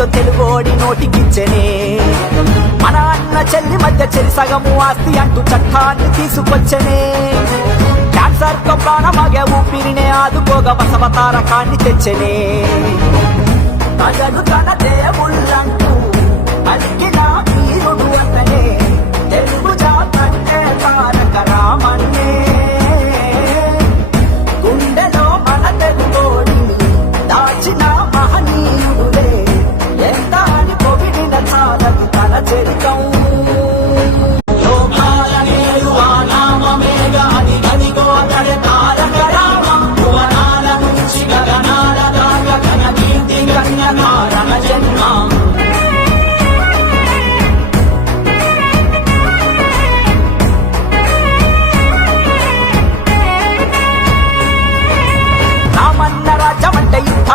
ఏంటో తెలుగోడి నోటికిచ్చనే. మన అన్న చెల్లి మధ్య చెరి సగము ఆస్తి అంటూ చట్టాన్ని తీసుకొచ్చనే. క్యాన్సర్ తో ప్రాణమాగే ఊపిరినే ఆదుకోగా బసవ తారకాన్ని తెచ్చనే. తగదు తన దేవుళ్ళంటూ అడిగిన వీరుడు అతనే, తెలుగు జాతంటే తారక రామన్నే. గుండెలో మన తెలుగోడి దాచిన మహనీయుడే, ఎంత అని పొగిడిన చాలదు తన చరితం.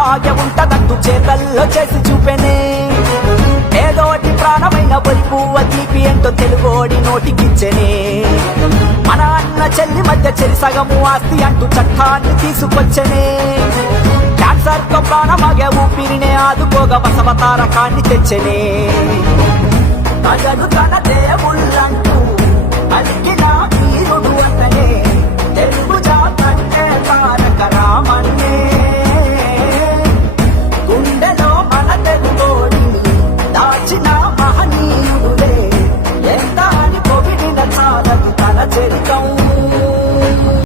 ఇలాగే ఉంటదంటూ చేతల్లో చేసి చూపెనే. ఏదోటి ప్రాణమైన బలిపువ్వ తీపి ఏంటో తెలుగోడి నోటికిచ్చనే. మన అన్న చెల్లి మధ్య చెరి సగము ఆస్తి అంటూ చట్టాన్ని తీసుకొచ్చనే. క్యాన్సర్ తో ప్రాణమాగే ఊపిరినే ఆదుకోగా బసవ తారకాన్ని తెచ్చనే. తగదు తన దేవుళ్ళంటూ అడిగిన వీరుడు అతనే, తెలుగు జాతంటే